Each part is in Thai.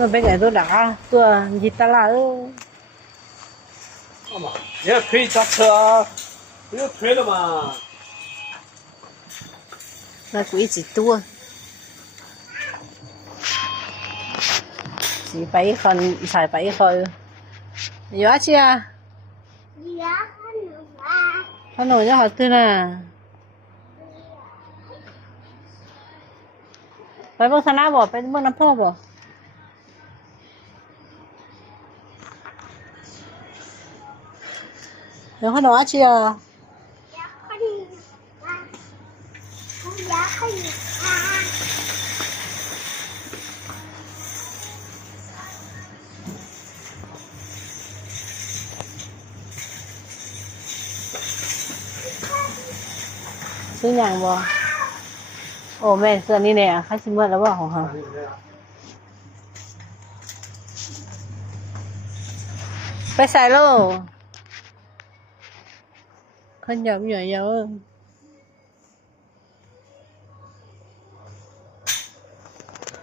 那别给都打，做你打啦哦。你要推刹车啊，不要推了嘛。那鬼子多，是8份，才8份。有一次啊？有可能啊。可能就好吃啦。ไปเบิ่งสนามบ่ไปเบิ่งน้ำพุบ่เดี๋ยวขนมอาเชียซื้อหยังบ่โอ้แม่เสื้อนี่แน่ค่าสิเมื่อแล้วบ่ของเขาไปใส่โลคนหยอบหย่อยเยอะ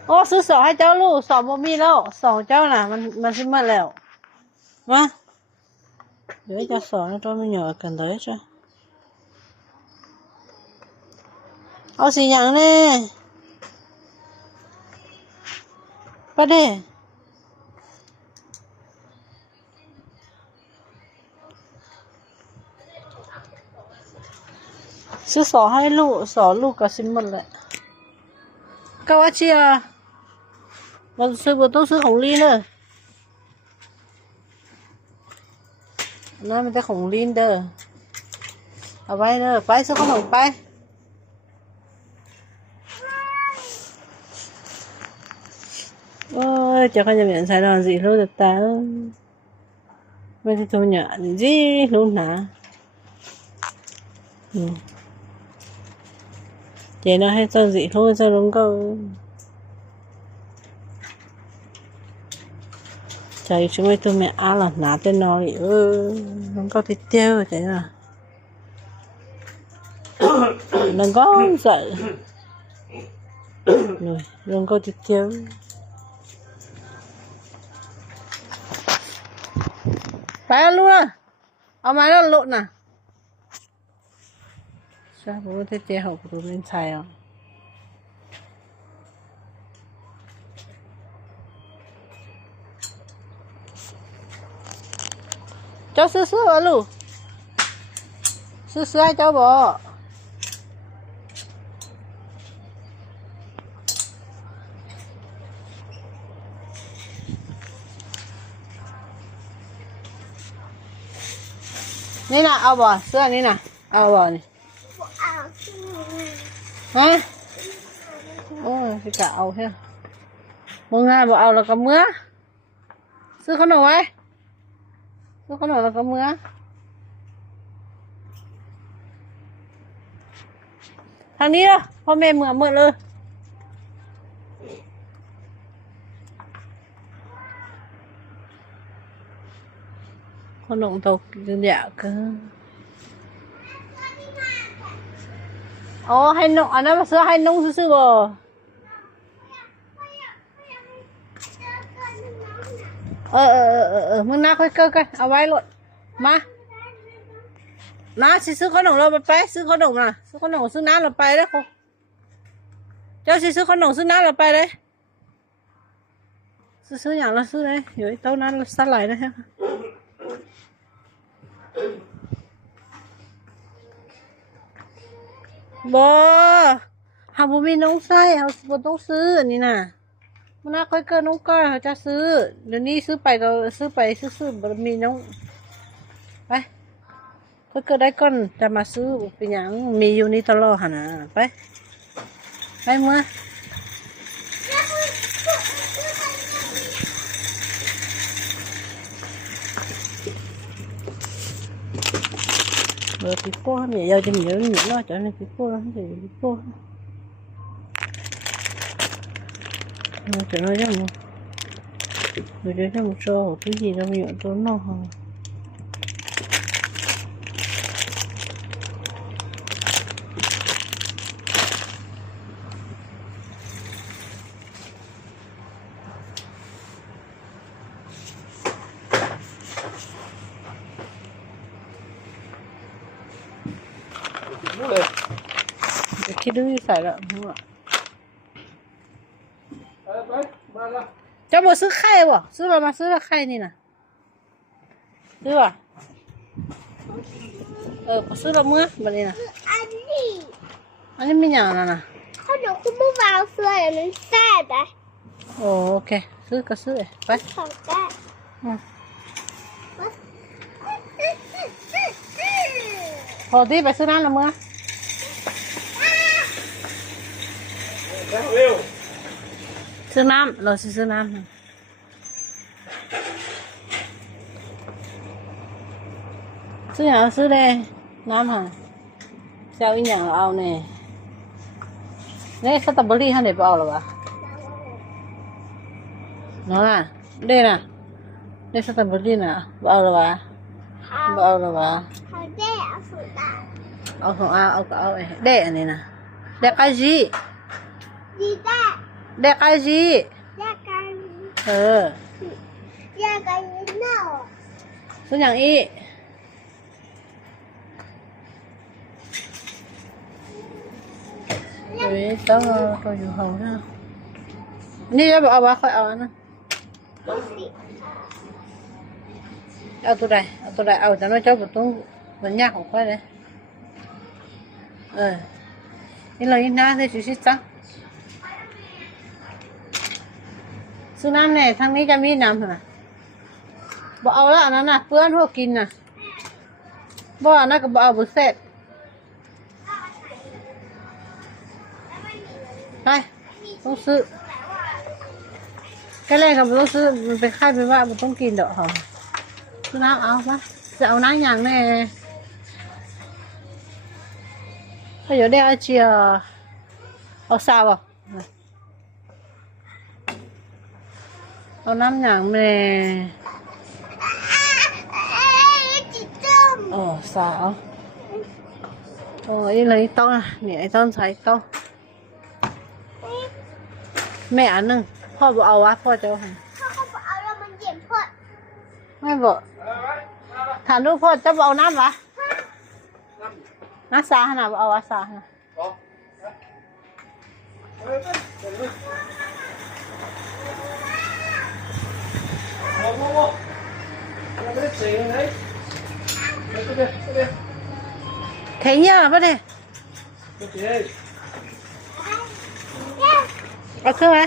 โอ้ซื้อ2ให้เจ้าลูก2บ่มีแล้ว2เจ้าน่ะมันสิเมื่อแล้วมาเดี๋ยวจะ2แล้วตัวมันหย่อกันเลยจ้ะเอาสีอย่างนี่ไปดิซื้อ2ให้ลูก2ลูกก็สิหมดแหละก็ว่าเชียเราซื้อบ่ต้องซื้อของลีนเด้อนั่นมันจะของลีนเด้อเอาไว้เด้อไปซื้อขนมไปôi chắc không nhận sai đòn gì luôn được ta bây giờ tôi nhận gì luôn hả chị nó hay sao gì thôi sao đúng không trời chúng tôi mẹ ăn là nát tên nó thì không có thịt tiêu thế à đừng có sợ rồi đừng có thịt tiêu phải luôn àเอามาแล้วลดน่ะใช่ผมว่าเจ๊เขาดูเล่นชายอ่ะเจ้าซื้อเหรอลูกซื้อให้เจ้าบ่นี่นะเอาบ่เสื้อนี่นะเอาบ่นี่ฮะโอ้ยสิกะเอาแค่มึงง่ายบ่เอาแล้วก็เมื่อซื้อขนมไว้ซื้อขนมแล้วก็เมื่อทางนี้เหรอพ่อแม่เมื่อเลยขนมตกเดี๋ยวก็โอ้ให้นุ่งอันนั้นมาซื้อให้นุ่งซื้อบ่มึงน่าค่อยเกินกันเอาไว้หลดมาน้าซื้อขนมเราไปซื้อขนมนะซื้อขนมซื้อน้ำเราไปแล้วเขาเจ้าซื้อขนมซื้อน้ำเราไปเลยซื้ออย่างเราซื้อเลยอยู่เต้านั้นเราสลายนะฮะบ่หาบ่มีน้องไส้เขาบ่ต้องซื้อนี่น่ะมันน่าค่อยเกินน้องก้อยเขาจะซื้อเดี๋ยวนี้ซื้อไปก็ซื้อไปซื้อบ่มีน้องไปค่อยเกิดได้ก่อนจะมาซื้อเป็นอย่างมีอยู่นี่ตลอดหั่นน่ะไปเมื่อpipo mẹ giờ thì nhớ nó cho nên pipo lắm thì pipo nó cho nó cho một rồi cho một số cái gì đâu nhựa tốn nó không คิดดูใส่แล้ว ไปมาละ จะบอกซื้อไข่บ่ซื้อมาซื้อละไข่นี่นะซื้อบ่ซื้อละเมื่อบัดนี้นะ อันนี้ อันนี้ไม่หยาบนะ เขาเดี๋ยวคุณผู้วางเสื้ออย่างนั้นแซ่บนะ โอเคซื้อก็ซื้อไป ของแซ่ พอที่ไปซื้อน้ำละเมื่อ เร็ว ซื้อน้ำเราซื้อน้ำซื้ออย่างซื้อเลยน้ำห่ะจะเอาอีกอย่างเอาเนี่ยนี่สตรอเบอรี่ท่านเด็ดไปเอาหรอวะน้องน่ะเด่น่ะนี่สตรอเบอรี่น่ะไปเอาหรอวะไปเอาหรอวะ เขาได้เอาสุดา เอาของเอาเด็อันนี้นะเด็กอาจี ดีได้ เด็กอาจี แยกกัน แยกกันเนาะ ซื้ออย่างอีเฮ้ยต้องเอาอยู่ห้องนะนี่จะบอกเอาวะค่อยเอาอันนะเอาตัวใดเอาแต่ไม่ชอบประตูมันยากของค่อยเลยนี่เราอีน่าได้ชิชิจังซื้อน้ำเนี่ยทางนี้จะมีน้ำเหรอบอกเอาละอันนั้นน่ะเพื่อนพวกกินน่ะบอกอันนั้นก็บอกเอาบุเซ่ไปต้องซื้อแค่แรกก็ไม่ต้องซื้อมันเป็นไข้เป็นว่ามันต้องกินเด้อเหรอซื้อน้ำเอาปะจะเอาน้ำอย่างแน่เขาอยู่ได้เอาเชียเอาซาวอ่ะเอาน้ำอย่างแน่จิตจุ่ม สาวอีlấy tao nè tao thấy tao mẹ ăn nưngพ่อบอกเอาวะพ่อจะเอาให้ เขาก็บอกเอาแล้วมันเย็นพอด ไม่บอกถามลูกพ่อจะบอกเอาน้ำวะน้ำสาขนาดบอกเอาวะสาขนาดthấy nhá bắt điเอาเครื่องไหม